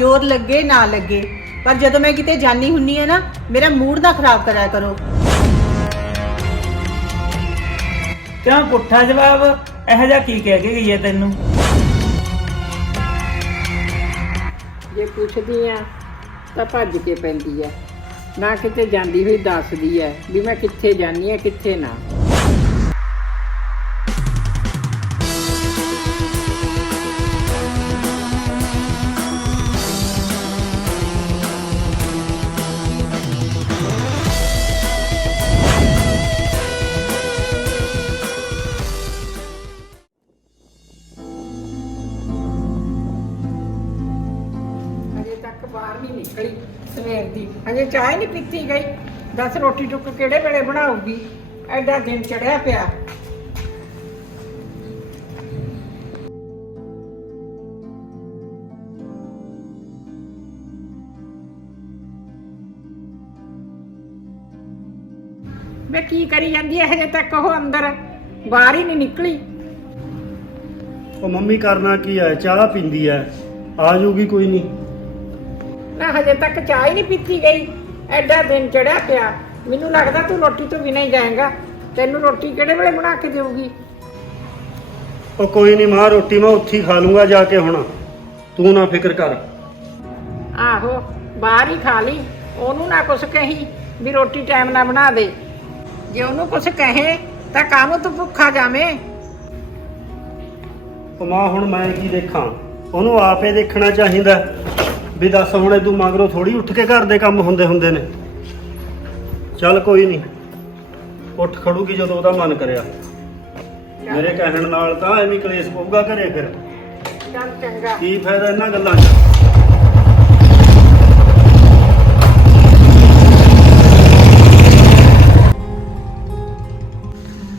जोर लगे ना लगे, पर जदों मैं किते जानी हुन्नी है ना, मेरा मूड ना खराब कराया करो। क्यों पुट्ठा जवाब ਇਹੋ ਜਿਹਾ ਕੀ ਕਹਿ ਕੇ ਗਈ ਹੈ ਤੈਨੂੰ? ਜੇ ਪੁੱਛਦੀ ਆ ਤਾਂ ਭੱਜ ਕੇ ਪੈਂਦੀ ਆ, ਨਾ ਕਿਤੇ ਜਾਂਦੀ ਹੋਈ ਦੱਸਦੀ ਐ ਵੀ ਮੈਂ ਕਿੱਥੇ ਜਾਨੀ ਆ ਕਿੱਥੇ ਨਾ। बाहर नहीं निकली सवेर दी, अजे चाह नहीं पीती गई। दस रोटी टुक केड़े वेले बनाऊगी, एडा दिन चढ़िया पिया। मैं की करी जांदी है, हजे तक वो अंदर बाहर ही नहीं निकली। मम्मी करना की है, चाह पींदी है, आ जाऊगी कोई नहीं। ना हजे तक चाह ही नहीं पीती गई, एडा दिन चढ़िया पिया। मैनू लगता तू रोटी तो बिना ही जाएगा, तेनू रोटी केड़े वेले बना के देऊगी? ओ कोई नहीं मां, रोटी मैं उत्थे ही खा लूंगा जाके, हुण तू ना फिक्र कर। आहो बाहर ही खा ली, ओनू ना कुछ कही भी रोटी टाइम ना बना दे। जे ओनू कुछ कहे तां काहनूं तू भुखा जावे? ओ मां हुण मैं की देखां, ओनू आपे देखना चाहिदा भी। दस हुण तू मगरों थोड़ी उठ के घर दे काम हुंदे ने। चल कोई नहीं, उठ खड़ूगी जदों ओहदा मन करिया। मेरे कहण नाल तां एवें कलेश पऊगा घरे, फिर चल चंगा। की फायदा इन्हां गल्लां 'ਚ।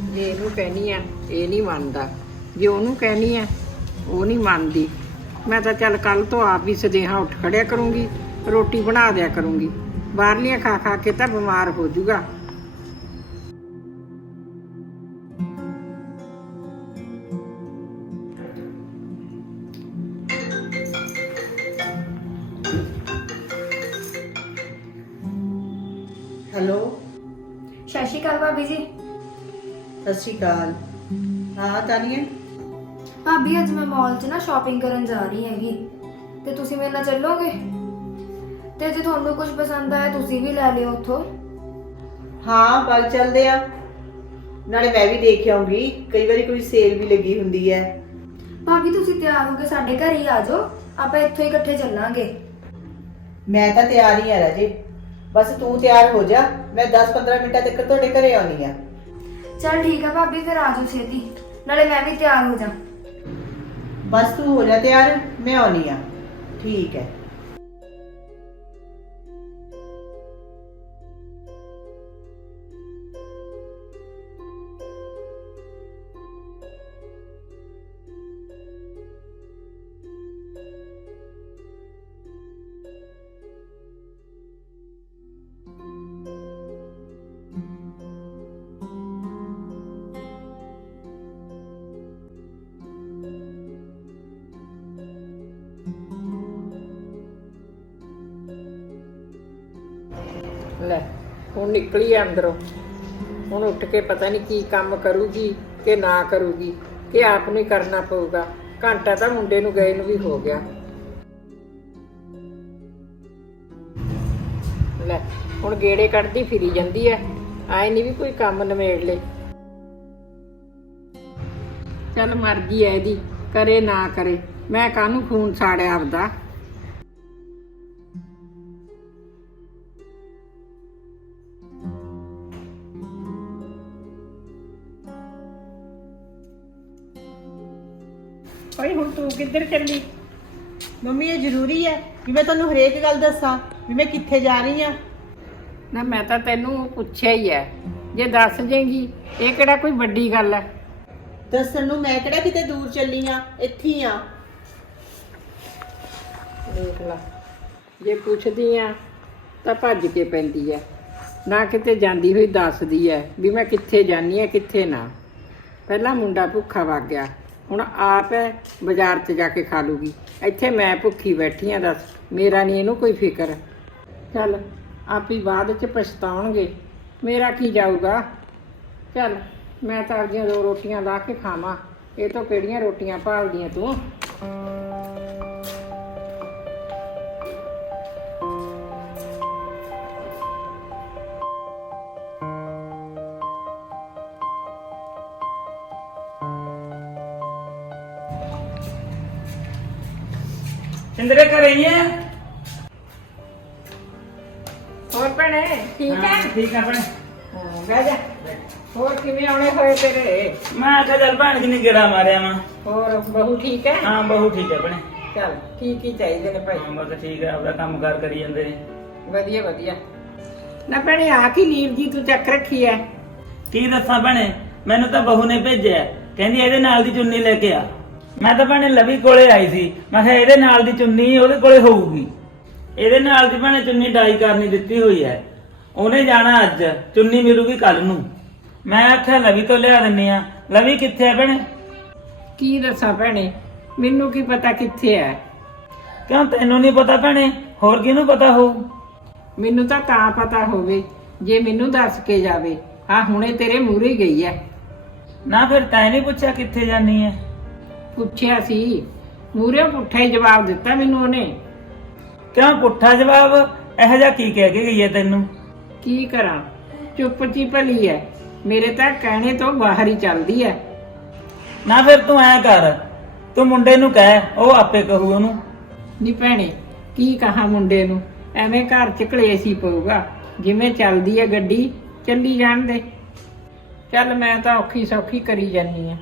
जे ਇਹਨੂੰ ਕਹਿਨੀ ਆ ਇਹ ਨਹੀਂ ਮੰਨਦਾ, ਜੇ ਉਹਨੂੰ ਕਹਿਨੀ ਆ ਉਹ ਨਹੀਂ ਮੰਨਦੀ। मैं तो चल कल तो आप भी सदेहा उठ खड़िया करूँगी, रोटी बना दिया करूँगी। बाहरलियाँ खा खा के तो बीमार हो जूगा। हेलो, सत श्री अकाल भाभी जी। सत श्री अकाल। हाँ तानिया, भाभी अज मैं मॉल 'ਚ ਨਾ ਸ਼ਾਪਿੰਗ ਕਰਨ ਜਾ ਰਹੀ ਹੈਗੀ, ਤੇ ਤੁਸੀਂ ਮੇਰੇ ਨਾਲ ਚੱਲੋਗੇ? ਤੇ ਜੇ ਤੁਹਾਨੂੰ ਕੁਝ ਪਸੰਦ ਆਇਆ ਤੁਸੀਂ ਵੀ ਲੈ ਲਿਓ ਉੱਥੋਂ। हाँ बल चलते आ, नाले मैं भी देख आऊंगी, कई बारी कोई सेल भी लगी हुंदी है। ਭਾਬੀ ਤੁਸੀਂ ਤਿਆਰ ਹੋ ਕੇ ਸਾਡੇ ਘਰ ਹੀ ਆ ਜਾਓ, ਆਪਾਂ ਇੱਥੋਂ ਹੀ ਇਕੱਠੇ ਚੱਲਾਂਗੇ। मैं तो तैयार ही है राजे, बस तू तैयार हो जा, मैं 10-15 मिनट तक तुहाडे घरे आउणी आ। चल ठीक है भाभी, फिर आ जाओ छेती, नाले मैं भी तैयार हो जा। बस तू हो जा तैयार, मैं आउणी आ। ठीक है। ਲੈ ਹੁਣ ਨਿਕਲੀ ਆ ਅੰਦਰੋਂ, ਹੁਣ ਉੱਠ ਕੇ ਪਤਾ ਨਹੀਂ ਕੀ ਕੰਮ ਕਰੂਗੀ ਕਿ ਨਾ ਕਰੂਗੀ, ਕਿ ਆਪ ਨੂੰ ਹੀ ਕਰਨਾ ਪਊਗਾ। ਘੰਟਾ ਤਾਂ ਮੁੰਡੇ ਨੂੰ ਗਏ ਨੂੰ ਵੀ ਹੋ ਗਿਆ। ਲੈ ਹੁਣ ਗੇੜੇ ਕੱਢਦੀ ਫਿਰੀ ਜਾਂਦੀ ਐ, ਆਏ ਨਹੀਂ ਵੀ ਕੋਈ ਕੰਮ ਨਿਬੇੜ ਲੇ। ਚੱਲ ਮਰਜ਼ੀ ਐ ਇਹਦੀ, ਕਰੇ ਨਾ ਕਰੇ, ਮੈਂ ਕਾਹਨੂੰ ਖੂਨ ਸਾੜਿਆ ਆਪਦਾ। भाई हुण तू किधर चली? मम्मी ये जरूरी है कि मैं तुहानू हरेक गल दसां भी मैं कित्थे जा रही हाँ? ना मैं तो तेनू पुछया ही है, जे दस जेंगी ये किहड़ा कोई वड्डी गल है? दस्सण नूं मैं किहड़ा किते दूर चली हाँ, इत्थे ही हाँ। देख ला, जे पुछदी आ तां भज के पैंदी है, ना किते जांदी हुई दसदी है भी मैं कित्थे जानी है कित्थे ना। पहला मुंडा भुखा वग गया, ਹੁਣ ਆਪ ਬਾਜ਼ਾਰ 'ਚ ਜਾ ਕੇ ਖਾ ਲੂਗੀ। ਇੱਥੇ ਮੈਂ ਭੁੱਖੀ ਬੈਠੀ ਆ, ਦੱਸ ਮੇਰਾ ਨਹੀਂ ਇਹਨੂੰ ਕੋਈ ਫਿਕਰ। ਚੱਲ ਆਪ ਹੀ ਬਾਅਦ 'ਚ ਪਛਤਾਉਣਗੇ, ਮੇਰਾ ਕੀ ਜਾਊਗਾ। ਚੱਲ ਮੈਂ ਤਾਂ ਆਪਦੀਆਂ 2 ਰੋਟੀਆਂ ਲਾ ਕੇ ਖਾਵਾਂ, ਇਹ ਤੋਂ ਕਿਹੜੀਆਂ ਰੋਟੀਆਂ ਭਾਲਦੀਆਂ ਤੂੰ। ਸਿੰਦਰੇ ਘਰੇ ਹੀ ਹੈ? ਹੋਰ ਭੈਣੇ ਠੀਕ ਹੈ? ਠੀਕ ਹੈ ਭੈਣੇ। ਹਾਂ, ਬਹਿ ਜਾ। ਹੋਰ ਕਿਵੇਂ ਆਉਣੇ ਹੋਏ ਤੇਰੇ? ਮੈਂ ਕਿਹਾ ਚੱਲ ਭੈਣ ਜੀ ਨੇ ਗੇੜਾ ਮਾਰਿਆ ਵਾ। ਹੋਰ ਬਹੂ ਠੀਕ ਹੈ? ਹਾਂ ਬਹੂ ਠੀਕ ਹੈ ਭੈਣੇ। ਚੱਲ ਠੀਕ ਹੀ ਚਾਹੀਦੇ ਨੇ ਭਾਈ। ਹਾਂ ਬਸ ਠੀਕ ਹੈ, ਆਪਦਾ ਕੰਮ ਕਾਰ ਕਰੀ ਜਾਂਦੇ ਨੇ। ਵਧੀਆ ਵਧੀਆ। ਨਾ ਭੈਣੇ ਆ ਕੀ ਲੀਰ ਜੀ ਤੂੰ ਚੱਕ ਰੱਖੀ ਐ? ਕੀ ਦੱਸਾਂ ਭੈਣੇ, ਮੈਨੂੰ ਤਾਂ ਬਹੂ ਨੇ ਭੇਜਿਆ, ਕਹਿੰਦੀ ਇਹਦੇ ਨਾਲ ਦੀ ਚੁੰਨੀ ਲੈ ਕੇ ਆ। ਮੈਂ ਤਾਂ ਭੈਣੇ ਲਵੀ ਕੋਲੇ ਆਈ ਸੀ, ਮੈਂ ਕਿਹਾ ਇਹਦੇ ਨਾਲ ਦੀ ਚੁੰਨੀ ਉਹਦੇ ਕੋਲੇ ਹੋਊਗੀ। ਇਹਦੇ ਨਾਲ ਦੀ ਭੈਣੇ ਚੁੰਨੀ ਡਾਈ ਕਰਨੀ ਦਿੱਤੀ ਹੋਈ ਹੈ, ਉਹਨੇ ਜਾਣਾ ਅੱਜ, ਚੁੰਨੀ ਮਿਲੂਗੀ ਕੱਲ ਨੂੰ। ਮੈਂ ਆਖਿਆ ਲਵੀ ਤੋਂ ਲਿਆ ਦਿੰਨੀ ਆ। ਲਵੀ ਕਿੱਥੇ ਆ ਭੈਣੇ? ਕੀ ਦੱਸਾਂ ਭੈਣੇ, ਮੈਨੂੰ ਕੀ ਪਤਾ ਕਿੱਥੇ ਐ। ਕਿਉਂ ਤੈਨੂੰ ਨਹੀਂ ਪਤਾ ਭੈਣੇ, ਹੋਰ ਕਿਹਨੂੰ ਪਤਾ ਹੋਊ? ਮੈਨੂੰ ਤਾਂ ਪਤਾ ਹੋਵੇ ਜੇ ਮੈਨੂੰ ਦੱਸ ਕੇ ਜਾਵੇ। ਆ ਹੁਣੇ ਤੇਰੇ ਮੂਹਰੇ ਗਈ ਐ। ਨਾ ਫਿਰ ਤੈਂ ਨਹੀਂ ਪੁੱਛਿਆ ਕਿੱਥੇ ਜਾਨੀ ਹੈ? ਪੁੱਛਿਆ ਸੀ, ਮੂਹਰੇ ਪੁੱਠਾ ਹੀ ਜਵਾਬ ਦਿੱਤਾ ਮੈਨੂੰ ਉਹਨੇ। ਕਿਉਂ ਪੁੱਠਾ ਜਵਾਬ? ਇਹੋ ਜਿਹਾ ਕੀ ਕਹਿ ਕੇ ਗਈ ਹੈ ਤੈਨੂੰ? ਕੀ ਕਰਾਂ, ਚੁੱਪ ਚੀ ਭਲੀ ਐ, ਮੇਰੇ ਤਾਂ ਕਹਿਣੇ ਤੋਂ ਬਾਹਰ ਹੀ ਚੱਲਦੀ ਐ। ਨਾ ਫਿਰ ਤੂੰ ਐ ਕਰ, ਤੂੰ ਮੁੰਡੇ ਨੂੰ ਕਹਿ, ਉਹ ਆਪੇ ਕਹੂ ਉਹਨੂੰ। ਨੀ ਭੈਣੇ ਕੀ ਕਹਾਂ ਮੁੰਡੇ ਨੂੰ, ਐਵੇਂ ਘਰ ਚ ਕਲੇਸ਼ ਹੀ ਪਊਗਾ। ਜਿਵੇਂ ਚੱਲਦੀ ਐ ਗੱਡੀ ਚੱਲੀ ਜਾਣ ਦੇ। ਚੱਲ ਮੈਂ ਤਾਂ ਔਖੀ ਸੌਖੀ ਕਰੀ ਜਾਨੀ ਆ,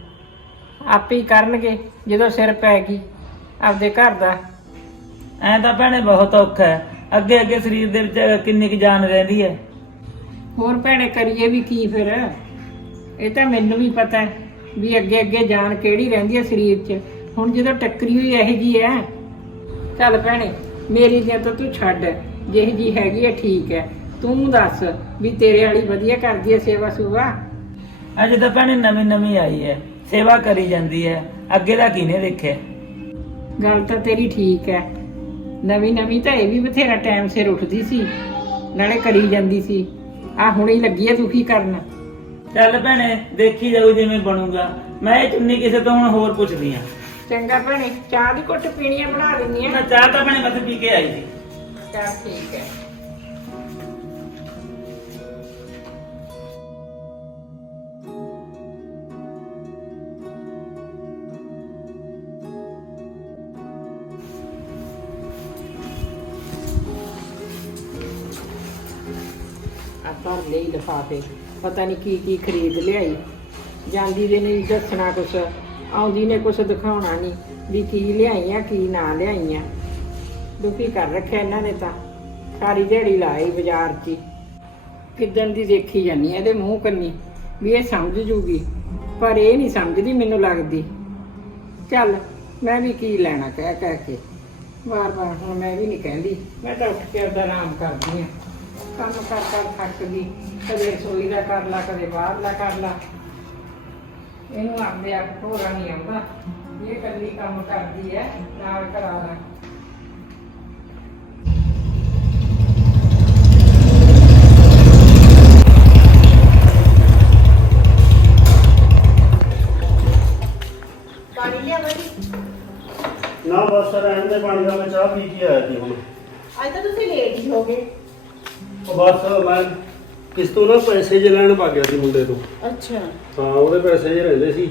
ਆਪੇ ਹੀ ਕਰਨਗੇ ਜਦੋਂ ਸਿਰ ਪੈ ਗਈ ਆਪਦੇ ਘਰ ਦਾ। ਐ ਤਾਂ ਭੈਣੇ ਬਹੁਤ ਔਖਾ ਹੈ, ਅੱਗੇ ਅੱਗੇ ਸਰੀਰ ਦੇ ਵਿੱਚ ਕਿੰਨੀ ਕੁ ਜਾਨ ਰਹਿੰਦੀ ਹੈ। ਹੋਰ ਭੈਣੇ ਕਰੀਏ ਵੀ ਕੀ ਫਿਰ, ਇਹ ਤਾਂ ਮੈਨੂੰ ਵੀ ਪਤਾ ਹੈ ਵੀ ਅੱਗੇ ਅੱਗੇ ਜਾਨ ਕਿਹੜੀ ਰਹਿੰਦੀ ਹੈ ਸਰੀਰ 'ਚ। ਹੁਣ ਜਦੋਂ ਟੱਕਰੀ ਹੋਈ ਇਹੋ ਜੀ ਹੈ। ਚੱਲ ਭੈਣੇ ਮੇਰੀ ਦੀਆਂ ਤਾਂ ਤੂੰ ਛੱਡ, ਜਿਹੀ ਜੀ ਹੈਗੀ ਹੈ ਠੀਕ ਹੈ। ਤੂੰ ਦੱਸ ਵੀ ਤੇਰੇ ਵਾਲੀ ਵਧੀਆ ਕਰਦੀ ਹੈ ਸੇਵਾ ਸੁਵਾ? ਅੱਜ ਤਾਂ ਭੈਣੇ ਨਵੀਂ ਨਵੀਂ ਆਈ ਹੈ, ਸੇਵਾ ਕਰੀ ਜਾਂਦੀ ਹੈ, ਅੱਗੇ ਦਾ ਕਿਹਨੇ ਦੇਖਿਆ। ਗੱਲ ਤਾਂ ਤੇਰੀ ਠੀਕ ਹੈ, ਨਵੀਂ ਨਵੀਂ ਤਾਂ ਇਹ ਵੀ ਬਥੇਰਾ ਟਾਈਮ ਸਿਰ ਉੱਠਦੀ ਸੀ, ਨਾਲੇ ਕਰੀ ਜਾਂਦੀ ਸੀ। ਆ ਹੁਣੇ ਹੀ ਲੱਗੀ ਹੈ ਦੁਖੀ ਕਰਨ। ਚੱਲ ਭੈਣੇ ਦੇਖੀ ਜਾਊ ਜਿਵੇਂ ਬਣੂਗਾ। ਮੈਂ ਇਹ ਚੁੰਨੀ ਕਿਸੇ ਤੋਂ ਹੁਣ ਹੋਰ ਪੁੱਛਦੀ ਆ। ਚੰਗਾ ਭੈਣੇ, ਚਾਹ ਦੀ ਘੁੱਟ ਪੀਣੀ ਆ ਬਣਾ ਦਿੰਦੀ ਆ। ਮੈਂ ਚਾਹ ਤਾਂ ਭੈਣੇ ਬਸ ਪੀ ਕੇ ਆਈ ਸੀ। ਚੱਲ ਠੀਕ ਹੈ। ਭਰ ਲਈ ਲਿਫਾਫੇ, ਪਤਾ ਨਹੀਂ ਕੀ ਕੀ ਖਰੀਦ ਲਿਆਈ। ਜਾਂਦੀ ਦੇ ਨਹੀਂ ਦੱਸਣਾ ਕੁਛ, ਆਉਂਦੀ ਨੇ ਕੁਛ ਦਿਖਾਉਣਾ ਨਹੀਂ ਵੀ ਕੀ ਲਿਆਈਆਂ ਕੀ ਨਾ ਲਿਆਈਆਂ। ਦੁਖੀ ਕਰ ਰੱਖਿਆ ਇਹਨਾਂ ਨੇ ਤਾਂ, ਸਾਰੀ ਦਿਹਾੜੀ ਲਾਈ ਬਾਜ਼ਾਰ 'ਚ। ਕਿੱਦਣ ਦੀ ਦੇਖੀ ਜਾਂਦੀ ਇਹਦੇ ਮੂੰਹ ਕੰਨੀ ਵੀ ਇਹ ਸਮਝ ਜੂਗੀ, ਪਰ ਇਹ ਨਹੀਂ ਸਮਝਦੀ ਮੈਨੂੰ ਲੱਗਦੀ। ਚੱਲ ਮੈਂ ਵੀ ਕੀ ਲੈਣਾ ਕਹਿ ਕਹਿ ਕੇ, ਵਾਰ ਵਾਰ ਹੁਣ ਮੈਂ ਵੀ ਨਹੀਂ ਕਹਿੰਦੀ। ਮੈਂ ਤਾਂ ਉੱਠ ਕੇ ਆਪਦਾ ਆਰਾਮ ਕਰਦੀ ਹਾਂ, ਕੰਮ ਕਰ ਕਰ ਥੱਕ ਗਈ। ਕਦੇ ਰਸੋਈ ਦਾ ਕਰ ਲਾ, ਕਦੇ ਬਾਹਰਲਾ ਕਰ ਲਾ। ਇਹਨੂੰ ਆਪਦੇ ਆਪ ਹੋਰਾਂ ਨਹੀਂ ਆਉਂਦਾ, ਇਹ ਇਕੱਲੀ ਕੰਮ ਕਰਦੀ ਹੈ, ਨਾਲ ਕਰਾ ਲਾ। ਪਾਣੀ ਲਿਆਵਾਂ ਜੀ? ਨਾ ਬਸ ਰਹਿਣ ਦੇ ਪਾਣੀ ਦਾ, ਮੈਂ ਚਾਹ ਪੀ ਕੇ ਆਇਆ ਸੀ ਹੁਣ। ਅੱਜ ਤਾਂ ਤੁਸੀਂ ਲੇਟ ਹੀ ਹੋ ਗਏ। ਉਹ ਬਸ ਮੈਂ ਕਿਸ ਤੋਂ ਨਾ ਪੈਸੇ ਜੇ ਲੈਣ ਭੱਗ ਗਿਆ ਸੀ ਮੁੰਡੇ ਤੋਂ। ਅੱਛਾ। ਹਾਂ ਉਹਦੇ ਪੈਸੇ ਜੇ ਰਹਿੰਦੇ ਸੀ,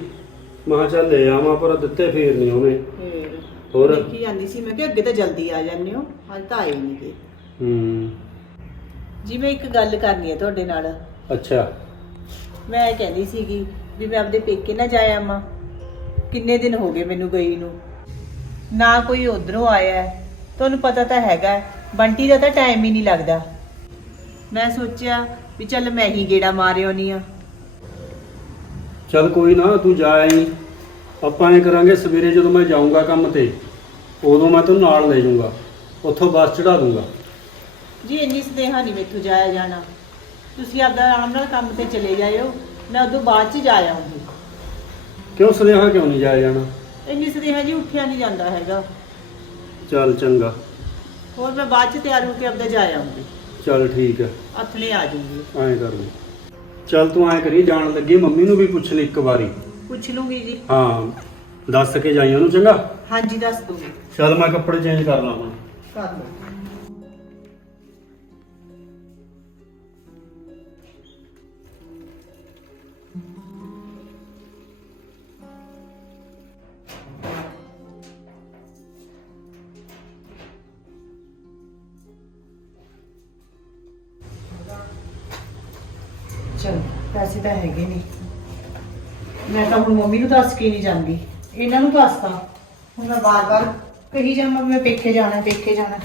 ਮੈਂ ਕਿਹਾ ਚੱਲ ਲੈ ਆਵਾਂ, ਪਰ ਦਿੱਤੇ ਫੇਰ ਨਹੀਂ ਉਹਨੇ। ਫੇਰ ਹੋਰ ਕੀ ਆਂਦੀ ਸੀ, ਮੈਂ ਕਿਹਾ ਅੱਗੇ ਤਾਂ ਜਲਦੀ ਆ ਜਾਂਦੇ ਹੋ, ਅੱਜ ਤਾਂ ਆਏ ਨਹੀਂ ਗਏ। ਜੀ ਮੈਂ ਇੱਕ ਗੱਲ ਕਰਨੀ ਹੈ ਤੁਹਾਡੇ ਨਾਲ। ਅੱਛਾ। ਮੈਂ ਕਹਿੰਦੀ ਸੀਗੀ ਵੀ ਮੈਂ ਆਪਦੇ ਪੇਕੇ ਨਾ ਜਾ ਆਵਾਂ। ਕਿੰਨੇ ਦਿਨ ਹੋ ਗਏ ਮੈਨੂੰ ਗਈ ਨੂੰ, ਨਾ ਕੋਈ ਉਧਰੋਂ ਆਇਆ ਹੈ। ਤੁਹਾਨੂੰ ਪਤਾ ਤਾਂ ਹੈਗਾ ਬੰਟੀ ਦਾ ਤਾਂ ਟਾਈਮ ਹੀ ਨਹੀਂ ਲੱਗਦਾ। ਮੈਂ ਸੋਚਿਆ ਵੀ ਚੱਲ ਮੈਂ ਹੀ ਗੇੜਾ ਮਾਰ ਆਉਣੀ ਆ। ਚੱਲ ਕੋਈ ਨਾ, ਤੂੰ ਜਾ ਆਈ। ਆਪਾਂ ਐ ਕਰਾਂਗੇ, ਸਵੇਰੇ ਜਦੋਂ ਮੈਂ ਜਾਊਂਗਾ ਕੰਮ ਤੇ, ਉਦੋਂ ਮੈਂ ਤੈਨੂੰ ਨਾਲ ਲੈ ਜਾਊਂਗਾ, ਉੱਥੋਂ ਬੱਸ ਚੜਾ ਦੂੰਗਾ। ਜੀ ਇੰਨੀ ਸਦੇਹਾ ਨਹੀਂ ਮੈਥੋਂ ਜਾਇਆ ਜਾਣਾ। ਤੁਸੀਂ ਆਪਦਾ ਆਰਾਮ ਨਾਲ ਕੰਮ ਤੇ ਚਲੇ ਜਾਇਓ, ਮੈਂ ਉਦੋਂ ਬਾਅਦ 'ਚ ਜਾ ਆਉਂਗੀ। ਕਿਉਂ ਸੁਨੇਹਾ ਕਿਉਂ ਨਹੀਂ ਜਾਇਆ ਜਾਣਾ? ਇੰਨੀ ਸੁਨੇਹਾ ਜੀ ਉੱਠਿਆ ਨਹੀਂ ਜਾਂਦਾ ਹੈਗਾ। ਚੱਲ ਚੰਗਾ। ਹੋਰ ਮੈਂ ਬਾਅਦ ਚ ਤਿਆਰ ਹੋ ਕੇ ਆਪਦਾ ਜਾ ਆਉਂਗੀ। ਚੱਲ ਠੀਕ ਹੈ, ਹੱਥਨੇ ਆ ਜਾਊਂਗੀ। ਐਂ ਕਰ ਲਈ। ਚੱਲ ਤੂੰ ਐਂ ਕਰੀ, ਜਾਣ ਲੱਗੀ ਮੰਮੀ ਨੂੰ ਵੀ ਪੁੱਛ ਲਈ ਇੱਕ ਵਾਰੀ। ਪੁੱਛ ਲੂੰਗੀ ਜੀ। ਹਾਂ, ਦੱਸ ਕੇ ਜਾਈ ਉਹਨੂੰ, ਚੰਗਾ? ਹਾਂਜੀ ਦੱਸ ਦੂੰਗੀ। ਚੱਲ ਮੈਂ ਕੱਪੜੇ ਚੇਂਜ ਕਰ ਲਾਂ ਹੁਣ। ਕਰ ਲਓ। ਚਲ ਪੈਸੇ ਤਾਂ ਹੈਗੇ ਨਹੀਂ। ਮੈਂ ਤਾਂ ਹੁਣ ਮੰਮੀ ਨੂੰ ਦੱਸ ਕੇ ਨਹੀਂ ਜਾਂਦੀ, ਇਹਨਾਂ ਨੂੰ ਦੱਸਦਾ। ਹੁਣ ਮੈਂ ਬਾਰ-ਬਾਰ ਕਹੀ ਜਾਵਾਂ ਮੈਂ ਪੇਕੇ ਜਾਣਾ, ਪੇਕੇ ਜਾਣਾ।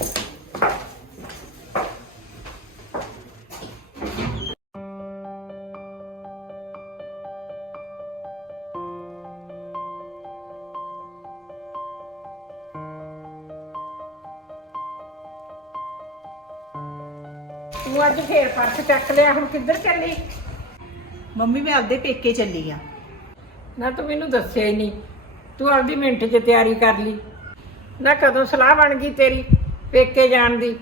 ਤੂੰ ਅੱਜ ਫੇਰ ਪਰਸ ਚੱਕ ਲਿਆ, ਹੁਣ ਕਿੱਧਰ ਚੱਲੀ? ਮੰਮੀ ਮੈਂ ਆਪਦੇ ਪੇਕੇ ਚੱਲੀ ਆ। ਨਾ ਤੂੰ ਮੈਨੂੰ ਦੱਸਿਆ ਹੀ ਨਹੀਂ, ਤੂੰ ਆਪਦੀ ਮਿੰਟ 'ਚ ਤਿਆਰੀ ਕਰ ਲਈ। ਨਾ ਕਦੋਂ ਸਲਾਹ ਬਣ ਗਈ ਤੇਰੀ ਪੇਕੇ ਜਾਣ ਦੀ?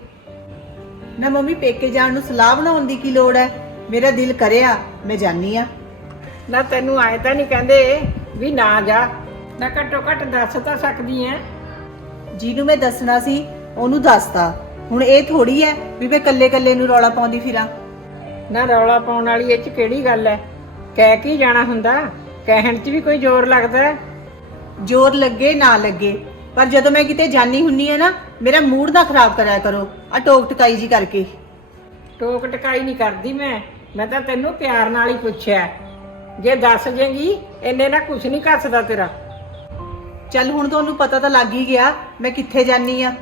ਨਾ ਮੰਮੀ ਪੇਕੇ ਜਾਣ ਨੂੰ ਸਲਾਹ ਬਣਾਉਣ ਦੀ ਕੀ ਲੋੜ ਹੈ? ਮੇਰਾ ਦਿਲ ਕਰਿਆ ਮੈਂ ਜਾਨੀ ਆ। ਨਾ ਤੈਨੂੰ ਆਏ ਤਾਂ ਨਹੀਂ ਕਹਿੰਦੇ ਵੀ ਨਾ ਜਾ? ਨਾ ਘੱਟੋ ਘੱਟ ਦੱਸ ਤਾਂ ਸਕਦੀ ਐ। ਜਿਹਨੂੰ ਮੈਂ ਦੱਸਣਾ ਸੀ ਉਹਨੂੰ ਦੱਸਤਾ। ਹੁਣ ਇਹ ਥੋੜੀ ਹੈ ਵੀ ਮੈਂ ਕੱਲੇ ਨੂੰ ਰੌਲਾ ਪਾਉਂਦੀ ਫਿਰਾਂ। ਨਾ ਰੌਲਾ ਪਾਉਣ ਵਾਲੀ ਇਹ 'ਚ ਕਿਹੜੀ ਗੱਲ ਐ? ਕਹਿ ਕੇ ਹੀ ਜਾਣਾ ਹੁੰਦਾ, ਕਹਿਣ 'ਚ ਵੀ ਕੋਈ ਜ਼ੋਰ ਲੱਗਦਾ ਹੈ? ਜ਼ੋਰ ਲੱਗੇ ਨਾ ਲੱਗੇ, ਪਰ ਜਦੋਂ ਮੈਂ ਕਿਤੇ ਜਾਨੀ ਹੁੰਨੀ ਆ ਨਾ, ਮੇਰਾ ਮੂਡ ਨਾ ਖਰਾਬ ਕਰਿਆ ਕਰੋ ਆ ਟੋਕ ਟਕਾਈ ਜੀ ਕਰਕੇ। ਟੋਕ ਟਕਾਈ ਨਹੀਂ ਕਰਦੀ ਮੈਂ ਤਾਂ ਤੈਨੂੰ ਪਿਆਰ ਨਾਲ ਹੀ ਪੁੱਛਿਆ। ਜੇ ਦੱਸ ਜੇਗੀ ਇੰਨੇ ਨਾ ਕੁਛ ਨਹੀਂ ਕੱਸਦਾ ਤੇਰਾ। ਚੱਲ ਹੁਣ ਤੁਹਾਨੂੰ ਪਤਾ ਤਾਂ ਲੱਗ ਹੀ ਗਿਆ ਮੈਂ ਕਿੱਥੇ ਜਾਨੀ ਆ।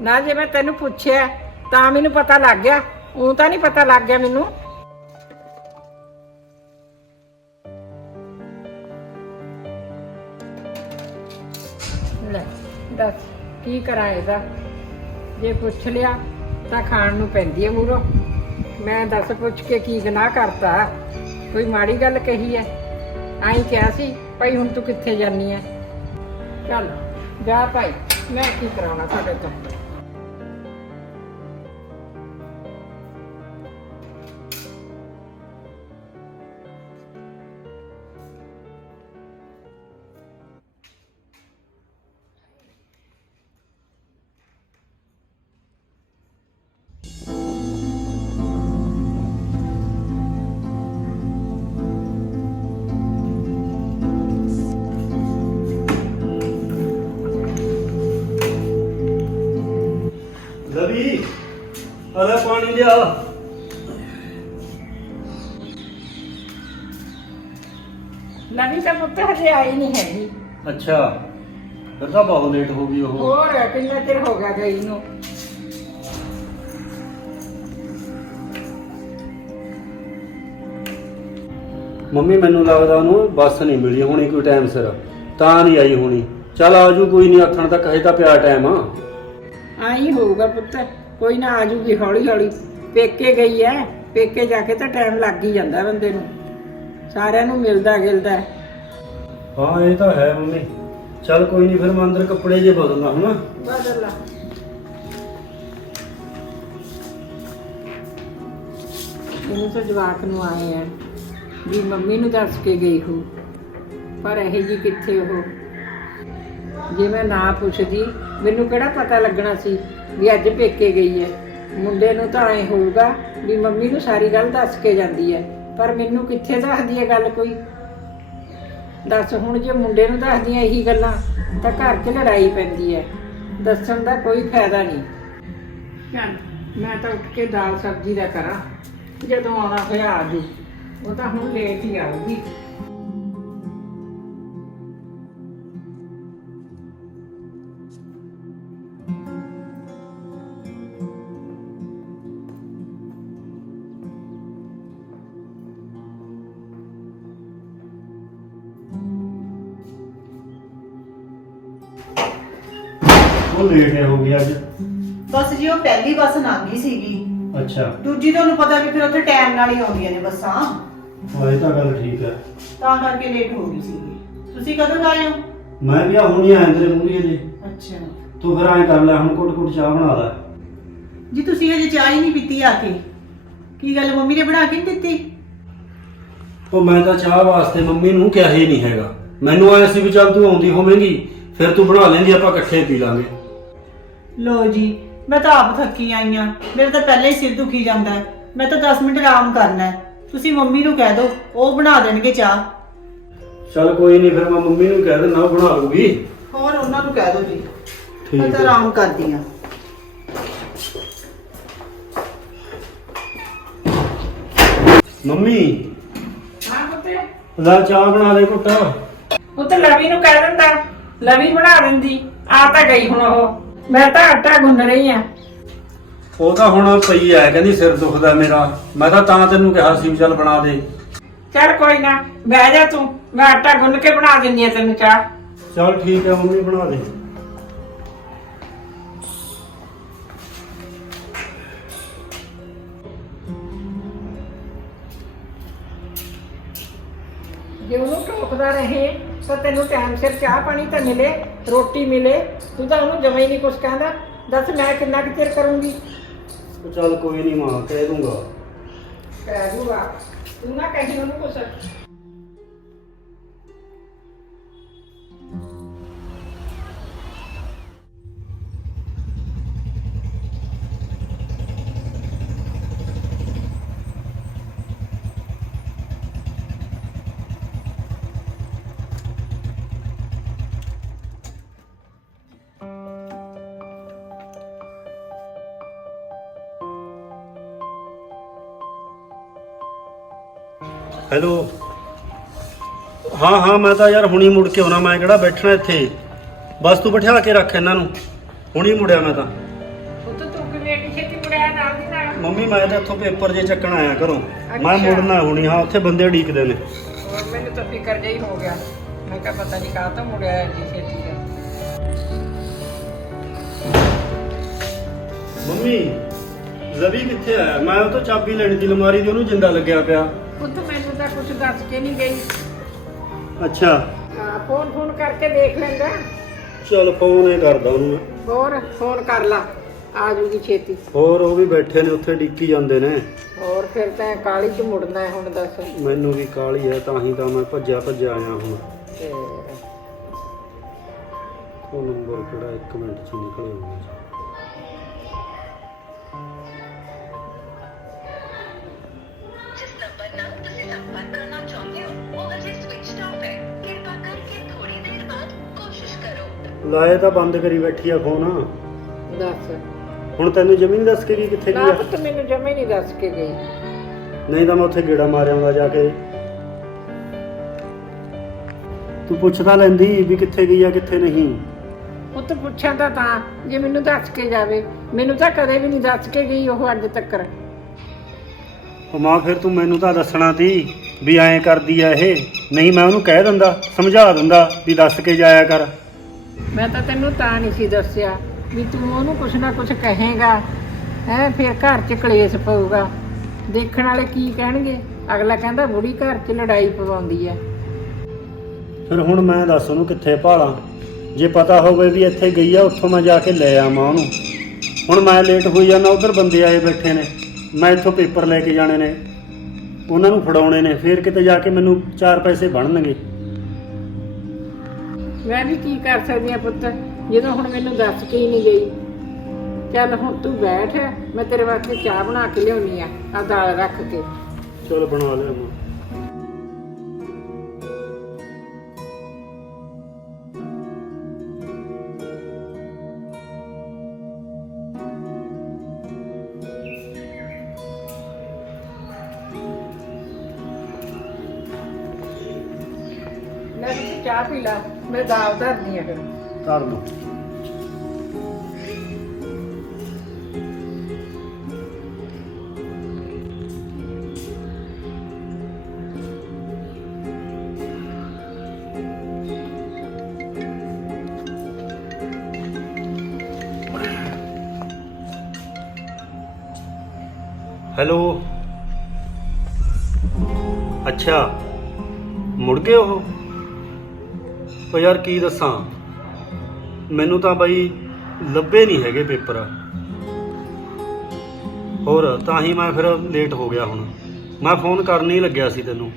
ਨਾ ਜੇ ਮੈਂ ਤੈਨੂੰ ਪੁੱਛਿਆ ਤਾਂ ਮੈਨੂੰ ਪਤਾ ਲੱਗ ਗਿਆ, ਉਹ ਤਾਂ ਨਹੀਂ ਪਤਾ ਲੱਗ ਗਿਆ ਮੈਨੂੰ। ਲੈ ਦੱਸ ਕੀ ਕਰਾਂ ਇਹਦਾ? ਜੇ ਪੁੱਛ ਲਿਆ ਤਾਂ ਖਾਣ ਨੂੰ ਪੈਂਦੀ ਹੈ ਮੂਹਰੋਂ। ਮੈਂ ਦੱਸ ਪੁੱਛ ਕੇ ਕੀ ਗੁਨਾਹ ਕਰਤਾ? ਕੋਈ ਮਾੜੀ ਗੱਲ ਕਹੀ ਹੈ? ਆਈ ਕਿਹਾ ਸੀ ਭਾਈ ਹੁਣ ਤੂੰ ਕਿੱਥੇ ਜਾਨੀ ਹੈ? ਚੱਲ ਜਾ ਭਾਈ, ਮੈਂ ਕੀ ਕਰਾਉਣਾ ਤੁਹਾਡੇ ਤੋਂ। ਲਵੀ, ਅਰੇ ਪਾਣੀ ਲਿਆ। ਨਵੀਂ ਤਾਂ ਪੁੱਤ ਹਜੇ ਆਈ ਨਹੀਂ ਹੈਗੀ। ਅੱਛਾ, ਫਿਰ ਤਾਂ ਬਹੁਤ ਲੇਟ ਹੋ ਗਈ ਉਹ। ਹੋਰ ਕਿੰਨਾ ਚਿਰ ਹੋ ਗਿਆ ਗਈ ਨੂੰ? ਮੰਮੀ ਮੈਨੂੰ ਲੱਗਦਾ ਉਹਨੂੰ ਬੱਸ ਨਹੀਂ ਮਿਲੀ ਹੋਣੀ ਕੋਈ ਟਾਈਮ ਸਿਰ, ਤਾਂ ਨਹੀਂ ਆਈ ਹੋਣੀ। ਚੱਲ ਆਜੂ, ਕੋਈ ਨਹੀਂ, ਆਥਣ ਤੱਕ ਹਜੇ ਤਾਂ ਪਿਆ ਟਾਈਮ ਆ। ਆਈ ਹੋਊਗਾ ਪੁੱਤ, ਕੋਈ ਨਾ ਆਜੂਗੀ ਹੌਲੀ ਹੌਲੀ। ਪੇਕੇ ਗਈ ਐ, ਪੇਕੇ ਜਾ ਕੇ ਤਾਂ ਟਾਈਮ ਲੱਗ ਹੀ ਜਾਂਦਾ ਬੰਦੇ ਨੂੰ, ਸਾਰਿਆਂ ਨੂੰ ਮਿਲਦਾ ਗਿਲਦਾ। ਹਾਂ ਇਹ ਤਾਂ ਹੈ ਮੰਮੀ। ਚੱਲ ਕੋਈ ਨਹੀਂ, ਫਿਰ ਮੈਂ ਅੰਦਰ ਕੱਪੜੇ ਜੇ ਬਦਲਦਾ ਹੁਣ। ਬਦਲ ਲਾ। ਇਹਨੂੰ ਤਾਂ ਜਵਾਕ ਨੂੰ ਆਏ ਆ ਵੀ ਮੰਮੀ ਨੂੰ ਦੱਸ ਕੇ ਗਈ ਹੋ, ਪਰ ਇਹ ਜੀ ਕਿੱਥੇ ਉਹ। ਜੇ ਮੈਂ ਨਾ ਪੁੱਛਦੀ ਮੈਨੂੰ ਕਿਹੜਾ ਪਤਾ ਲੱਗਣਾ ਸੀ ਵੀ ਅੱਜ ਪੇਕੇ ਗਈ ਹੈ। ਮੁੰਡੇ ਨੂੰ ਤਾਂ ਐ ਹੋਊਗਾ ਵੀ ਮੰਮੀ ਨੂੰ ਸਾਰੀ ਗੱਲ ਦੱਸ ਕੇ ਜਾਂਦੀ ਹੈ, ਪਰ ਮੈਨੂੰ ਕਿੱਥੇ ਦੱਸਦੀ ਹੈ ਗੱਲ ਕੋਈ? ਦੱਸ ਹੁਣ ਜੇ ਮੁੰਡੇ ਨੂੰ ਦੱਸਦੀਆਂ ਇਹੀ ਗੱਲਾਂ ਤਾਂ ਘਰ 'ਚ ਲੜਾਈ ਪੈਂਦੀ ਹੈ। ਦੱਸਣ ਦਾ ਕੋਈ ਫਾਇਦਾ ਨਹੀਂ। ਚੱਲ ਮੈਂ ਤਾਂ ਉੱਠ ਕੇ ਦਾਲ ਸਬਜ਼ੀ ਦਾ ਕਰਾਂ, ਜਦੋਂ ਆਉਣਾ ਹੋਇਆ ਆ ਜੂ। ਉਹ ਤਾਂ ਹੁਣ ਲੇਟ ਹੀ ਆਊਗੀ। ਉਹ ਲੇਟ ਹੋ ਗਈ ਅੱਜ। ਬਸ ਜੀ ਉਹ ਪਹਿਲੀ ਬੱਸ ਲੰਘ ਗਈ ਸੀਗੀ, ਅੱਛਾ, ਦੂਜੀ ਤੁਹਾਨੂੰ ਪਤਾ ਵੀ ਫਿਰ ਉੱਥੇ ਟਾਈਮ ਨਾਲ ਹੀ ਆਉਂਦੀਆਂ ਨੇ ਬੱਸਾਂ, ਉਹ ਇਹ ਤਾਂ ਗੱਲ ਠੀਕ ਹੈ। ਤਾਂ ਕਰਕੇ ਲੇਟ ਹੋ ਗਈ ਸੀਗੀ। ਤੁਸੀਂ ਕਦੋਂ ਆਏ ਹੋ? ਮੈਂ ਵੀ ਆ ਹੁਣੀ ਆਇਆ ਤੇਰੇ ਮੂਹਰੇ ਜੇ। ਅੱਛਾ ਤੂੰ ਫਿਰ ਐਂ ਕਰ ਲੈ, ਹੁਣ ਘੁੱਟ ਚਾਹ ਬਣਾ ਲੈ। ਜੀ ਤੁਸੀਂ ਹਜੇ ਚਾਹ ਹੀ ਨਹੀਂ ਪੀਤੀ ਆ ਕੇ? ਕੀ ਗੱਲ ਮੰਮੀ ਨੇ ਬਣਾ ਕੇ ਨਹੀਂ ਦਿੱਤੀ? ਉਹ ਮੈਂ ਤਾਂ ਚਾਹ ਵਾਸਤੇ ਮੰਮੀ ਨੂੰ ਕਿਹਾ ਹੀ ਨਹੀਂ ਹੈਗਾ। ਮੈਨੂੰ ਆਇਆ ਸੀ ਵੀ ਚੱਲ ਤੂੰ ਆਉਂਦੀ ਹੋਵੇਂਗੀ ਫਿਰ ਤੂੰ ਬਣਾ ਲੈਂਦੀ, ਆਪਾਂ ਇਕੱਠੇ ਪੀ ਲਾਂਗੇ। ਲੋ ਜੀ, ਮੈਂ ਤਾਂ ਆਪ ਥੱਕੀ ਆਈ ਆ, ਮੇਰਾ ਤਾਂ ਪਹਿਲਾਂ ਹੀ ਸਿਰ ਦੁਖੀ ਜਾਂਦਾ ਹੈ। ਮੈਂ ਤਾਂ 10 ਮਿੰਟ ਆਰਾਮ ਕਰਨਾ ਹੈ। ਤੁਸੀਂ ਮੰਮੀ ਨੂੰ ਕਹਿ ਦਿਓ, ਉਹ ਬਣਾ ਦੇਣਗੇ ਚਾਹ। ਚੱਲ ਕੋਈ ਨਹੀਂ, ਫਿਰ ਮੈਂ ਮੰਮੀ ਨੂੰ ਕਹਿ ਦਿੰਦਾ, ਉਹ ਬਣਾ ਲੂਗੀ। ਹੋਰ ਉਹਨਾਂ ਨੂੰ ਕਹਿ ਦਿਓ ਜੀ, ਠੀਕ ਮੈਂ ਤਾਂ ਹੈ। ਆਰਾਮ ਕਰਦੀ ਆ। ਮੰਮੀ ਹਾਂ ਪੁੱਤ, ਲੈ ਚਾਹ ਬਣਾ ਦੇ ਘੁੱਟ। ਪੁੱਤ ਲਵੀ ਨੂੰ ਕਹਿ ਦਿੰਦਾ, ਲਵੀ ਬਣਾ ਦਿੰਦੀ। ਆ ਤਾਂ ਗਈ ਹੁਣ ਉਹ, ਮੈਂ ਤਾਂ ਆਟਾ ਗੁੰਨ ਰਹੀ ਆ। ਉਹ ਤਾਂ ਹੁਣ ਪਈ ਐ, ਕਹਿੰਦੀ ਸਿਰ ਦੁਖਦਾ ਮੇਰਾ। ਮੈਂ ਤਾਂ ਤੈਨੂੰ ਕਿਹਾ ਸੀ ਵੀ ਚੱਲ ਬਣਾ ਦੇ। ਚੱਲ ਕੋਈ ਨਾ, ਬਹਿ ਜਾ ਤੂੰ, ਮੈਂ ਆਟਾ ਗੁੰਨ ਕੇ ਬਣਾ ਦਿੰਦੀ ਆ ਤੈਨੂੰ ਚਾਹ। ਚੱਲ ਠੀਕ ਹੈ ਮੰਮੀ, ਬਣਾ ਦੇ। ਜੇ ਉਹਨੂੰ ਟੋਕਦਾ ਰਹੇ ਤਾਂ ਤੈਨੂੰ ਟਾਈਮ ਸਿਰ ਚਾਹ ਪਾਣੀ ਤਾਂ ਮਿਲੇ, ਰੋਟੀ ਮਿਲੇ। ਤੂੰ ਤਾਂ ਉਹਨੂੰ ਜਮਾਂ ਹੀ ਨਹੀਂ ਕੁਛ ਕਹਿੰਦਾ। ਦੱਸ ਮੈਂ ਕਿੰਨਾ ਕੁ ਚਿਰ ਕਰੂੰਗੀ? ਉਹ ਚੱਲ ਕੋਈ ਨਹੀਂ ਮਾਂ, ਕਹਿ ਦੂੰਗਾ। ਕਹਿ ਦੂਗਾ, ਤੂੰ ਨਾ ਕਹੀਂ ਉਹਨੂੰ ਕੁਛ। ਹੈਲੋ। ਹਾਂ ਮੈਂ ਤਾਂ ਯਾਰ ਹੁਣੀ ਮੁੜ ਕੇ ਆਉਣਾ, ਮੈਂ ਕਿਹੜਾ ਬੈਠਣਾ ਇੱਥੇ। ਬਸ ਤੂੰ ਬਿਠਾ ਕੇ ਰੱਖ ਇਹਨਾਂ ਨੂੰ, ਹੁਣੀ ਮੁੜਿਆ ਮੈਂ ਤਾਂ। ਪੁੱਤ ਤੂੰ ਕਿਵੇਂ ਏਡੀ ਛੇਤੀ ਮੁੜਿਆ ਨਾਲ ਦੀ ਨਾਲ? ਮੰਮੀ ਮੈਂ ਤਾਂ ਇੱਥੋਂ ਪੇਪਰ ਜੇ ਚੱਕਣ ਆਇਆ ਘਰੋਂ, ਮੈਂ ਅੱਛਾ। ਮੁੜਨਾ ਹੁਣੀ। ਹਾਂ ਉੱਥੇ ਬੰਦੇ ਉਡੀਕਦੇ ਨੇ। ਹੋਰ ਮੈਨੂੰ ਤਾਂ ਫਿਕਰ ਜਿਹਾ ਹੀ ਹੋ ਗਿਆ। ਮੈਂ ਕਿਹਾ ਪਤਾ ਨਹੀਂ ਕਾਹ ਤੋਂ ਮੁੜਿਆ ਏਡੀ ਛੇਤੀ ਦਾ। ਮੰਮੀ ਲਵੀ ਕਿੱਥੇ ਆਇਆ? ਮੈਂ ਉਹ ਤੋਂ ਚਾਬੀ ਲੈਣੀ ਸੀ ਅਲਮਾਰੀ ਦੀ, ਉਹਨੂੰ ਜਿੰਦਾ ਲੱਗਿਆ ਪਿਆ। ਪੁੱਤ ਮੈਨੂੰ ਤਾਂ ਕੁਛ ਦੱਸ ਕੇ ਨਹੀਂ ਗਈ। ਅੱਛਾ ਹਾਂ, ਫੋਨ ਕਰਕੇ ਦੇਖ ਲੈਂਦਾ। ਚੱਲ ਫੋਨ ਇਹ ਕਰਦਾ ਉਹਨੂੰ ਮੈਂ। ਹੋਰ ਫੋਨ ਕਰ ਲਾ, ਆ ਜੂਗੀ ਛੇਤੀ। ਹੋਰ ਉਹ ਵੀ ਬੈਠੇ ਨੇ ਉੱਥੇ ਡਿੱਕੀ ਜਾਂਦੇ ਨੇ। ਹੋਰ ਫਿਰ ਤਾਂ ਕਾਲੀ ਚ ਮੁੜਨਾ ਹੈ ਹੁਣ, ਦੱਸ। ਮੈਨੂੰ ਵੀ ਕਾਹਲੀ ਹੈ, ਤਾਂ ਹੀ ਤਾਂ ਮੈਂ ਭੱਜਿਆ ਆਇਆ ਹੁਣ। ਤੇ ਉਹ ਨੰਬਰ ਕਿਹੜਾ 1 ਮਿੰਟ ਚ ਨਿਕਲ ਆਉਂਦਾ। ਜਿਸ ਨੰਬਰ ਨਾਲ ਤੁਸੀਂ ਸੰਪਰਕ ਕਰਨਾ ਚਾਹੁੰਦੇ ਹੋ ਉਹ ਅਜੇ ਸਵਿਚਡ ਆਫ ਹੈ। ਕਿਰਪਾ ਕਰਕੇ ਥੋੜੀ ਦੇਰ ਬਾਅਦ ਕੋਸ਼ਿਸ਼ ਕਰੋ। ਲਾਏ ਤਾਂ ਬੰਦ ਕਰੀ ਬੈਠੀ ਆ ਫੋਨ। ਦੱਸ ਹੁਣ ਤੈਨੂੰ ਜ਼ਮੀਨ ਦੱਸ ਕੇ ਗਈ ਕਿੱਥੇ ਨਾ ਗਈ ਆ? ਪੁੱਤ, ਮੈਨੂੰ ਜਮੇ ਨਹੀਂ ਦੱਸ ਕੇ ਗਈ। ਨਹੀਂ ਤਾਂ ਮੈਂ ਉੱਥੇ ਗੇੜਾ ਮਾਰਿਆ ਆਉਂਦਾ ਜਾ ਕੇ। ਤੂੰ ਪੁੱਛ ਤਾਂ ਲੈਂਦੀ ਵੀ ਕਿੱਥੇ ਗਈ ਆ ਕਿੱਥੇ ਨਹੀਂ। ਪੁੱਤ ਪੁੱਛਾਂ ਤਾਂ ਜੇ ਮੈਨੂੰ ਦੱਸ ਕੇ ਜਾਵੇ। ਮੈਨੂੰ ਤਾਂ ਕਦੇ ਵੀ ਨਹੀਂ ਦੱਸ ਕੇ ਗਈ ਉਹ ਅੱਜ ਤੱਕ। ਉਹ ਮਾਂ ਫਿਰ ਤੂੰ ਮੈਨੂੰ ਤਾਂ ਦੱਸਣਾ ਤੀ ਵੀ ਐਂ ਕਰਦੀ ਆ ਇਹ। ਨਹੀਂ ਮੈਂ ਉਹਨੂੰ ਕਹਿ ਦਿੰਦਾ, ਸਮਝਾ ਦਿੰਦਾ ਵੀ ਦੱਸ ਕੇ ਜਾਇਆ ਕਰ। ਮੈਂ ਤਾਂ ਤੈਨੂੰ ਤਾਂ ਨਹੀਂ ਸੀ ਦੱਸਿਆ ਵੀ ਤੂੰ ਉਹਨੂੰ ਕੁਛ ਨਾ ਕੁਛ ਕਹੇਗਾ ਹੈ, ਫਿਰ ਘਰ 'ਚ ਕਲੇਸ਼ ਪਊਗਾ। ਦੇਖਣ ਵਾਲੇ ਕੀ ਕਹਿਣਗੇ? ਅਗਲਾ ਕਹਿੰਦਾ ਬੁੜੀ ਘਰ 'ਚ ਲੜਾਈ ਪਵਾਉਂਦੀ ਹੈ। ਫਿਰ ਹੁਣ ਮੈਂ ਦੱਸ ਉਹਨੂੰ ਕਿੱਥੇ ਭਾਲਾਂ? ਜੇ ਪਤਾ ਹੋਵੇ ਵੀ ਇੱਥੇ ਗਈ ਆ, ਉੱਥੋਂ ਮੈਂ ਜਾ ਕੇ ਲੈ ਆਵਾਂ ਉਹਨੂੰ। ਹੁਣ ਮੈਂ ਲੇਟ ਹੋਈ ਜਾਂਦਾ, ਉਧਰ ਬੰਦੇ ਆਏ ਬੈਠੇ ਨੇ, ਮੈਂ ਇੱਥੋਂ ਪੇਪਰ ਲੈ ਕੇ ਜਾਣੇ ਨੇ, ਉਹਨਾਂ ਨੂੰ ਫੜਾਉਣੇ ਨੇ, ਫਿਰ ਕਿਤੇ ਜਾ ਕੇ ਮੈਨੂੰ 4 ਪੈਸੇ ਬਣਨਗੇ। ਮੈਂ ਵੀ ਕੀ ਕਰ ਸਕਦੀ ਹਾਂ ਪੁੱਤ, ਜਦੋਂ ਹੁਣ ਮੈਨੂੰ ਦੱਸ ਕੇ ਹੀ ਨਹੀਂ ਗਈ। ਚੱਲ ਹੁਣ ਤੂੰ ਬੈਠ, ਮੈਂ ਤੇਰੇ ਵਾਸਤੇ ਚਾਹ ਬਣਾ ਕੇ ਲਿਆਉਣੀ ਆ ਦਾਲ ਰੱਖ ਕੇ। ਚਲ ਬਣਾ ਲਿਆ ਮੈਂ। ਲੈ ਤੂੰ ਚਾਹ ਪੀ ਲਾ, ਮੈਂ ਦਾਲ ਧਰਦੀ ਆ ਫਿਰ। ਕਰ ਦੋ। ਹੈਲੋ। ਅੱਛਾ ਮੁੜ ਗਏ ਉਹ? ਉਹ ਯਾਰ ਕੀ ਦੱਸਾਂ, ਮੈਨੂੰ ਤਾਂ ਬਈ ਲੱਭੇ ਨਹੀਂ ਹੈਗੇ ਪੇਪਰ। ਹੋਰ ਤਾਂ ਹੀ ਮੈਂ ਫਿਰ ਲੇਟ ਹੋ ਗਿਆ। ਹੁਣ ਮੈਂ ਫੋਨ ਕਰਨ ਹੀ ਲੱਗਿਆ ਸੀ ਤੈਨੂੰ।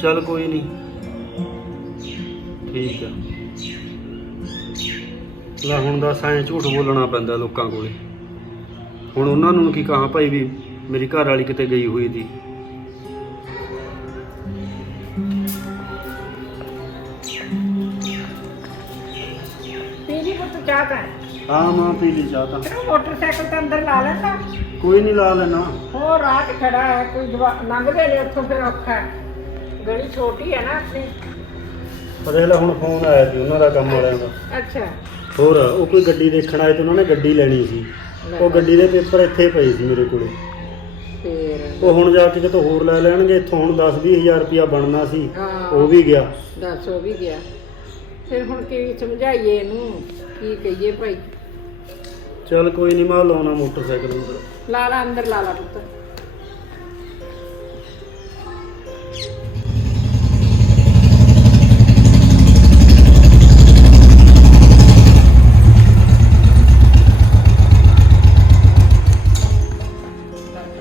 ਚੱਲ ਕੋਈ ਨਹੀਂ, ਠੀਕ ਆ। ਲੈ ਹੁਣ ਦੱਸ, ਐਂ ਝੂਠ ਬੋਲਣਾ ਪੈਂਦਾ ਲੋਕਾਂ ਕੋਲੇ। ਹੁਣ ਉਹਨਾਂ ਨੂੰ ਕੀ ਕਹਾਂ ਭਾਈ ਵੀ ਮੇਰੀ ਘਰ ਵਾਲੀ ਕਿਤੇ ਗਈ ਹੋਈ ਸੀ। ਪੀਲੀ ਪੁੱਤ ਚਾਹ ਤਾਂ ਹਾਂ ਮਾਂ ਪੀ ਲਈ ਚਾਹ ਤਾਂ। ਤੂੰ ਮੋਟਰਸਾਈਕਲ ਤੇ ਅੰਦਰ ਲਾ ਲੈਂਦਾ। ਕੋਈ ਨਹੀਂ, ਲਾ ਲੈਣਾ। ਹੋਰ ਰਾਹ 'ਚ ਖੜਾ ਹੈ ਕੋਈ ਲੰਘਦੇ ਨੇ ਉੱਥੋਂ, ਫਿਰ ਔਖਾ ਹੈ। ਗਲੀ ਛੋਟੀ ਹੈ ਨਾ ਆਪਣੀ। ਦੇਖ ਲੈ ਹੁਣ ਫੋਨ ਆਇਆ ਸੀ ਉਹਨਾਂ ਦਾ, ਕੰਮ ਵਾਲਿਆਂ ਦਾ। ਅੱਛਾ। ਹੋਰ ਉਹ ਕੋਈ ਗੱਡੀ ਦੇਖਣ ਆਏ ਤੇ ਉਹਨਾਂ ਨੇ ਗੱਡੀ ਲੈਣੀ ਸੀ। ਉਹ ਗੱਡੀ ਦੇ ਪੇਪਰ ਇੱਥੇ ਪਏ ਸੀ ਮੇਰੇ ਕੋਲੇ। ਫਿਰ ਉਹ ਹੁਣ ਜਾ ਕੇ ਕਿਤੋਂ ਹੋਰ ਲੈ ਲੈਣਗੇ। ਇੱਥੋਂ ਹੁਣ 10-20 ਹਜ਼ਾਰ ਰੁਪਇਆ ਬਣਨਾ ਸੀ, ਹਾਂ। ਉਹ ਵੀ ਗਿਆ। ਦੱਸ ਉਹ ਵੀ ਗਿਆ। ਫਿਰ ਹੁਣ ਕੀ ਸਮਝਾਈਏ ਇਹਨੂੰ, ਕੀ ਕਹੀਏ ਭਾਈ। ਚੱਲ ਕੋਈ ਨਹੀਂ, ਮੈਂ ਲਾਉਣਾ ਮੋਟਰਸਾਈਕਲ ਅੰਦਰ। ਲਾ ਲਾ ਅੰਦਰ, ਲਾ ਲਾ ਪੁੱਤ।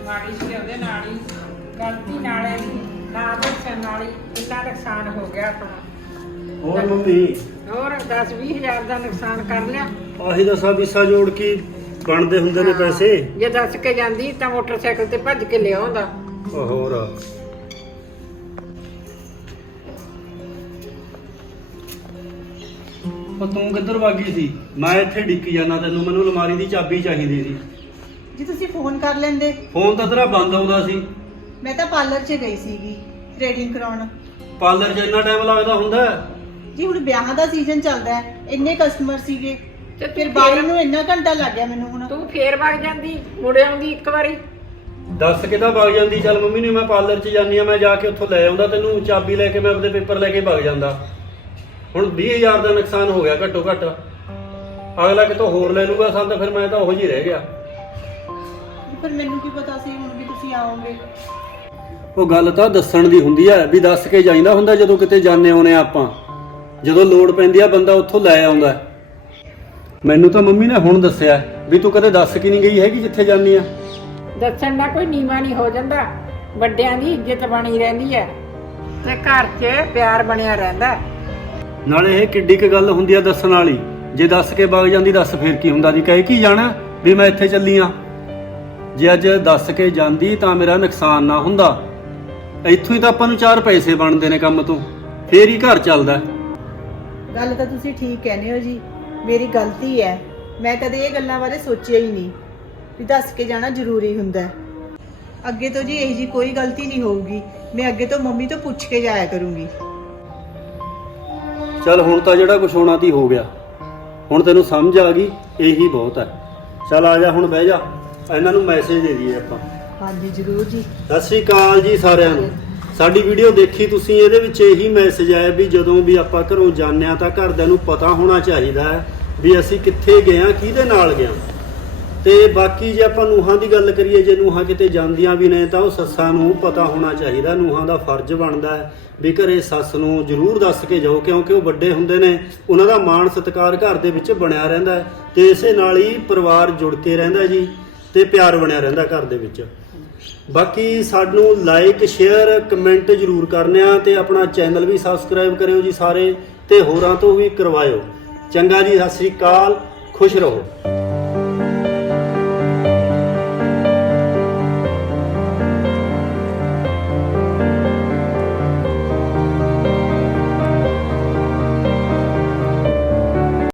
ਮਾੜੀ ਸੀ ਉਹਦੇ ਨਾਲ ਹੀ, ਗਲਤੀ ਨਾਲੇ ਵੀ ਨਾ ਦੱਸਣ ਨਾਲ ਹੀ ਇੰਨਾ ਨੁਕਸਾਨ ਹੋ ਗਿਆ ਆਪਣਾ। ਹੋਰ ਮੰਮੀ, ਹੋਰ 10-20 ਹਜ਼ਾਰ ਦਾ ਨੁਕਸਾਨ ਕਰ ਲਿਆ। ਆਹੀ ਦੱਸਾਂ ਵੀਸਾ ਜੋੜ ਕੇ ਬਣਦੇ ਹੁੰਦੇ ਨੇ ਪੈਸੇ। ਜੇ ਦੱਸ ਕੇ ਜਾਂਦੀ ਤਾਂ ਮੋਟਰਸਾਈਕਲ ਤੇ ਭੱਜ ਕੇ ਲਿਆਉਂਦਾ। ਹੋਰ ਉਹ ਤੂੰ ਕਿੱਧਰ ਵਾਗੀ ਸੀ? ਮੈਂ ਇੱਥੇ ਡਿੱਕੀ ਜਾਂਦਾ ਤੈਨੂੰ। ਮੈਨੂੰ ਅਲਮਾਰੀ ਦੀ ਚਾਬੀ ਚਾਹੀਦੀ ਸੀ। ਜੀ ਤੁਸੀਂ ਫੋਨ ਕਰ ਲੈਂਦੇ। ਫੋਨ ਤਾਂ ਤੇਰਾ ਬੰਦ ਆਉਂਦਾ ਸੀ। ਮੈਂ ਤਾਂ ਪਾਰਲਰ 'ਚ ਗਈ ਸੀਗੀ ਥ੍ਰੈਡਿੰਗ ਕਰਾਉਣ। ਪਾਰਲਰ 'ਚ ਇੰਨਾ ਟਾਈਮ ਲੱਗਦਾ ਹੁੰਦਾ ਹੈ? ਜੀ ਹੁਣ ਵਿਆਹਾਂ ਦਾ ਸੀਜ਼ਨ ਚੱਲਦਾ ਹੈ, ਇੰਨੇ ਕਸਟਮਰ ਸੀਗੇ ਤੇ ਫਿਰ ਤੂੰ ਬਾਹਰ ਨੂੰ ਇੰਨਾ ਘੰਟਾ ਲੱਗ ਗਿਆ ਮੈਨੂੰ। ਹੁਣ ਤੂੰ ਫੇਰ ਵਗ ਜਾਂਦੀ, ਮੁੜ ਆਉਂਦੀ ਇੱਕ ਵਾਰੀ। ਦੱਸ ਕਿੱਦਾਂ ਵਗ ਜਾਂਦੀ? ਚੱਲ ਮੰਮੀ ਨੇ, ਮੈਂ ਪਾਰਲਰ 'ਚ ਜਾਂਦੀ ਆ, ਮੈਂ ਜਾ ਕੇ ਉੱਥੋਂ ਲੈ ਆਉਂਦਾ ਤੈਨੂੰ ਚਾਬੀ ਲੈ ਕੇ। ਮੈਂ ਆਪਦੇ ਪੇਪਰ ਲੈ ਕੇ ਵਗ ਜਾਂਦਾ। ਹੁਣ 20,000 ਦਾ ਨੁਕਸਾਨ ਹੋ ਗਿਆ ਘੱਟੋ ਘੱਟ। ਅਗਲਾ ਕਿਤੋਂ ਹੋਰ ਲੈ ਲੂਗਾ ਸਾਨੂੰ, ਤਾਂ ਫਿਰ ਮੈਂ ਤਾਂ ਉਹੋ ਜਿਹੀ ਰਹਿ ਗਿਆ। ਪਰ ਮੈਨੂੰ ਕੀ ਪਤਾ ਸੀ ਹੁਣ ਵੀ ਤੁਸੀਂ ਆਓਗੇ। ਉਹ ਗੱਲ ਤਾਂ ਦੱਸਣ ਦੀ ਹੁੰਦੀ ਹੈ ਵੀ ਦੱਸ ਕੇ ਜਾਂਦਾ ਹੁੰਦਾ। ਜਦੋਂ ਕਿਤੇ ਜਾਂਦੇ ਆਉਨੇ ਆਪਾਂ, ਜਦੋਂ ਲੋੜ ਪੈਂਦੀ ਆ ਬੰਦਾ ਉੱਥੋਂ ਲੈ ਆਉਂਦਾ। ਮੈਨੂੰ ਤਾਂ ਮੰਮੀ ਨੇ ਹੁਣ ਦੱਸਿਆ ਵੀ ਤੂੰ ਕਦੇ ਦੱਸ ਕੇ ਨਹੀਂ ਗਈ ਹੈਗੀ ਜਿੱਥੇ ਜਾਂਦੀ ਆ। ਦੱਸਣ ਦਾ ਕੋਈ ਨੀਵਾਂ ਨਹੀਂ ਹੋ ਜਾਂਦਾ। ਵੱਡਿਆਂ ਦੀ ਇੱਜ਼ਤ ਬਣੀ ਰਹਿੰਦੀ ਹੈ ਤੇ ਘਰ 'ਚ ਪਿਆਰ ਬਣਿਆ ਰਹਿੰਦਾ। ਨਾਲੇ ਇਹ ਕਿੱਡੀ ਕੁ ਗੱਲ ਹੁੰਦੀ ਆ ਦੱਸਣ ਵਾਲੀ। ਜੇ ਦੱਸ ਕੇ ਵਗ ਜਾਂਦੀ, ਦੱਸ ਫੇਰ ਕੀ ਹੁੰਦਾ ਜੀ? ਕਹਿ ਕੀ ਜਾਣਾ ਵੀ ਮੈਂ ਇੱਥੇ ਚੱਲੀ ਆ। ਜੇ ਅੱਜ ਦੱਸ ਕੇ ਜਾਂਦੀ ਤਾਂ ਮੇਰਾ ਨੁਕਸਾਨ ਨਾ ਹੁੰਦਾ। ਇੱਥੋਂ ਹੀ ਤਾਂ ਆਪਾਂ ਨੂੰ 4 ਪੈਸੇ ਬਣਦੇ ਨੇ ਕੰਮ ਤੋਂ, ਫੇਰ ਹੀ ਘਰ ਚੱਲਦਾ। ਗੱਲ ਤਾਂ ਤੁਸੀਂ ਠੀਕ ਕਹਿੰਦੇ ਹੋ ਜੀ, ਮੇਰੀ ਗਲਤੀ ਹੈ। ਮੈਂ ਕਦੇ ਇਹ ਗੱਲਾਂ ਬਾਰੇ ਸੋਚਿਆ ਹੀ ਨਹੀਂ ਵੀ ਦੱਸ ਕੇ ਜਾਣਾ ਜ਼ਰੂਰੀ ਹੁੰਦਾ ਹੈ। ਅੱਗੇ ਤੋਂ ਜੀ ਇਹ ਜੀ ਕੋਈ ਗਲਤੀ ਨਹੀਂ ਹੋਊਗੀ। ਮੈਂ ਅੱਗੇ ਤੋਂ ਮੰਮੀ ਤੋਂ ਪੁੱਛ ਕੇ ਜਾਇਆ ਕਰੂੰਗੀ। ਚੱਲ ਹੁਣ ਤਾਂ ਜਿਹੜਾ ਕੁਛ ਹੋਣਾ ਤੀ ਹੋ ਗਿਆ। ਹੁਣ ਤੈਨੂੰ ਸਮਝ ਆ ਗਈ, ਇਹੀ ਬਹੁਤ ਹੈ। ਚੱਲ ਆ ਜਾ ਹੁਣ, ਬਹਿ ਜਾ। ਇਹਨਾਂ ਨੂੰ ਮੈਸੇਜ ਦੇ ਦਈਏ ਆਪਾਂ। ਹਾਂਜੀ ਜ਼ਰੂਰ ਜੀ। ਸਤਿ ਸ੍ਰੀ ਅਕਾਲ ਜੀ ਸਾਰਿਆਂ ਨੂੰ। ਸਾਡੀ ਵੀਡੀਓ ਦੇਖੀ ਤੁਸੀਂ, ਇਹਦੇ ਵਿੱਚ ਇਹੀ ਮੈਸੇਜ ਆਇਆ ਵੀ ਜਦੋਂ ਵੀ ਆਪਾਂ ਘਰੋਂ ਜਾਂਦੇ ਆ ਤਾਂ ਘਰਦਿਆਂ ਨੂੰ ਪਤਾ ਹੋਣਾ ਚਾਹੀਦਾ ਹੈ ਵੀ ਅਸੀਂ ਕਿੱਥੇ ਗਏ ਆ, ਕਿਹਦੇ ਨਾਲ ਗਏ ਆ। ਤੇ ਬਾਕੀ ਜੇ ਆਪਾਂ ਨੂੰਹਾਂ ਦੀ ਗੱਲ ਕਰੀਏ, ਜੇ ਨੂੰਹਾਂ ਕਿਤੇ ਜਾਂਦੀਆਂ ਵੀ ਨੇ ਤਾਂ ਉਹ ਸੱਸਾਂ ਨੂੰ ਪਤਾ ਹੋਣਾ ਚਾਹੀਦਾ। ਨੂੰਹਾਂ ਦਾ ਫਰਜ਼ ਬਣਦਾ ਹੈ ਵੀ ਘਰੇ ਸੱਸ ਨੂੰ ਜ਼ਰੂਰ ਦੱਸ ਕੇ ਜਾਓ, ਕਿਉਂਕਿ ਉਹ ਵੱਡੇ ਹੁੰਦੇ ਨੇ, ਉਹਨਾਂ ਦਾ ਮਾਣ ਸਤਿਕਾਰ ਘਰ ਦੇ ਵਿੱਚ ਬਣਿਆ ਰਹਿੰਦਾ ਹੈ ਤੇ ਇਸੇ ਨਾਲ ਹੀ ਪਰਿਵਾਰ ਜੁੜ ਕੇ ਰਹਿੰਦਾ ਜੀ ਤੇ ਪਿਆਰ ਬਣਿਆ ਰਹਿੰਦਾ ਘਰ ਦੇ ਵਿੱਚ। ਬਾਕੀ ਸਾਨੂੰ ਲਾਈਕ, ਸ਼ੇਅਰ, ਕਮੈਂਟ ਜ਼ਰੂਰ ਕਰਨੇ ਆ ਤੇ ਆਪਣਾ ਚੈਨਲ ਵੀ ਸਬਸਕ੍ਰਾਈਬ ਕਰਿਓ ਜੀ ਸਾਰੇ, ਤੇ ਹੋਰਾਂ ਤੋਂ ਵੀ ਕਰਵਾਇਓ। ਚੰਗਾ ਜੀ, ਸਤਿ ਸ੍ਰੀ ਅਕਾਲ, ਖੁਸ਼ ਰਹੋ।